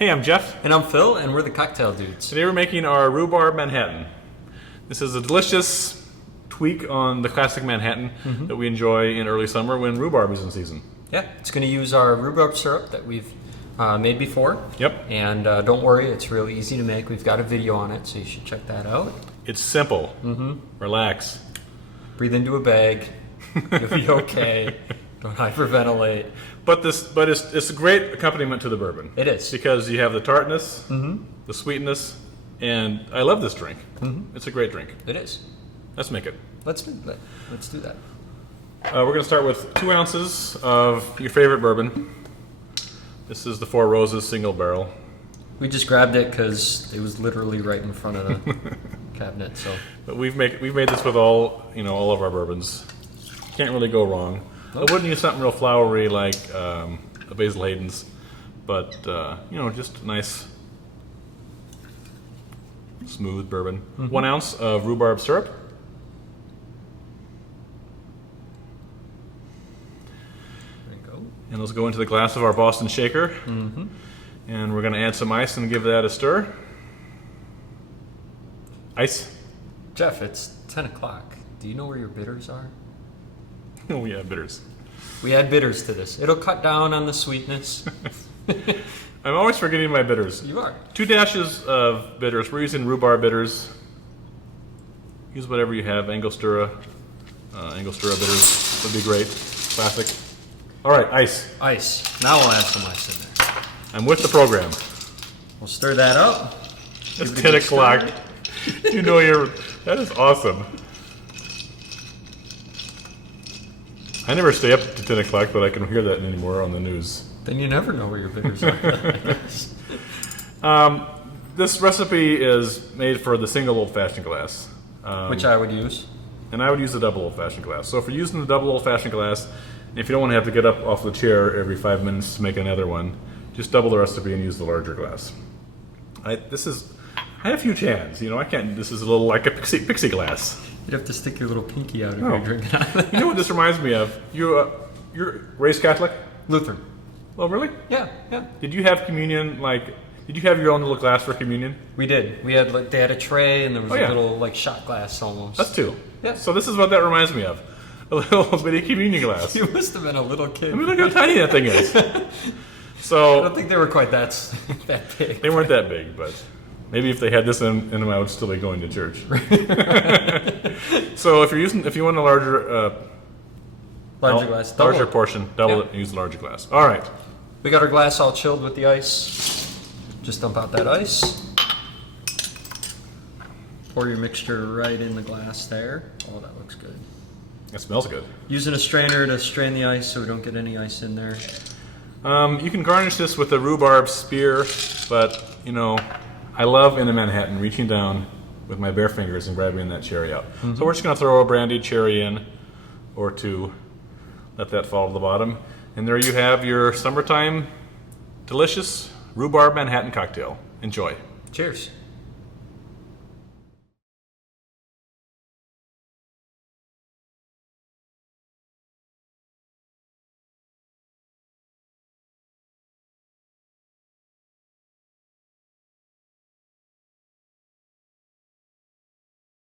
Hey, I'm Jeff. And I'm Phil, and we're the Cocktail Dudes. Today we're making our Rhubarb Manhattan. This is a delicious tweak on the classic Manhattan that we enjoy in early summer when rhubarb is in season. Yeah, it's going to use our rhubarb syrup that we've made before. Yep. And don't worry, it's real easy to make. We've got a video on it, so you should check that out. It's simple. Relax. Breathe into a bag. You'll be okay. Don't hyperventilate. But it's a great accompaniment to the bourbon. It is. Because you have the tartness, the sweetness, and I love this drink. It's a great drink. It is. Let's make it. Let's do that. Let's do that. We're going to start with 2 ounces of your favorite bourbon. This is the Four Roses single barrel. We just grabbed it because it was literally right in front of the cabinet. So, but we've made this with all of our bourbons. Can't really go wrong. I wouldn't use something real flowery like a Basil Hayden's, but just nice, smooth bourbon. 1 ounce of rhubarb syrup. there you go. And those go into the glass of our Boston shaker. And we're going to add some ice and give that a stir. Ice. Jeff, it's 10 o'clock. Do you know where your bitters are? Oh yeah, bitters. We add bitters to this. It'll cut down on the sweetness. I'm always forgetting my bitters. You are. 2 dashes of bitters. We're using rhubarb bitters. Use whatever you have. Angostura bitters would be great. Classic. All right, ice. Ice. Now we'll add some ice in there. I'm with the program. We'll stir that up. It's 10 o'clock. That is awesome. I never stay up to 10 o'clock, but I can hear that anymore on the news. Then you never know where your bitters are. This recipe is made for the single old-fashioned glass. Which I would use. And I would use the double old-fashioned glass. So if you're using the double old-fashioned glass, if you don't want to have to get up off the chair every 5 minutes to make another one, just double the recipe and use the larger glass. I have a few cans. I can't. This is a little like a pixie glass. You'd have to stick your little pinky out if you're drinking out of that. You know what this reminds me of? You're raised Catholic? Lutheran. Oh, really? Yeah. Did you have communion? Did you have your own little glass for communion? We did. They had a tray and there was a little shot glass almost. That's 2. Yeah. So this is what that reminds me of. A little bitty communion glass. You must have been a little kid. I mean, look how tiny that thing is. I So don't think they were quite that big. they weren't that big, but maybe if they had this in them, I would still be going to church. So if you want a larger glass. larger portion, double it and use the larger glass. All right. We got our glass all chilled with the ice. Just dump out that ice. Pour your mixture right in the glass there. Oh, that looks good. It smells good. Using a strainer to strain the ice so we don't get any ice in there. You can garnish this with a rhubarb spear, but I love in a Manhattan reaching down with my bare fingers and grabbing that cherry out. So we're just going to throw a brandied cherry in or 2. Let that fall to the bottom. And there you have your summertime delicious rhubarb Manhattan cocktail. Enjoy. Cheers.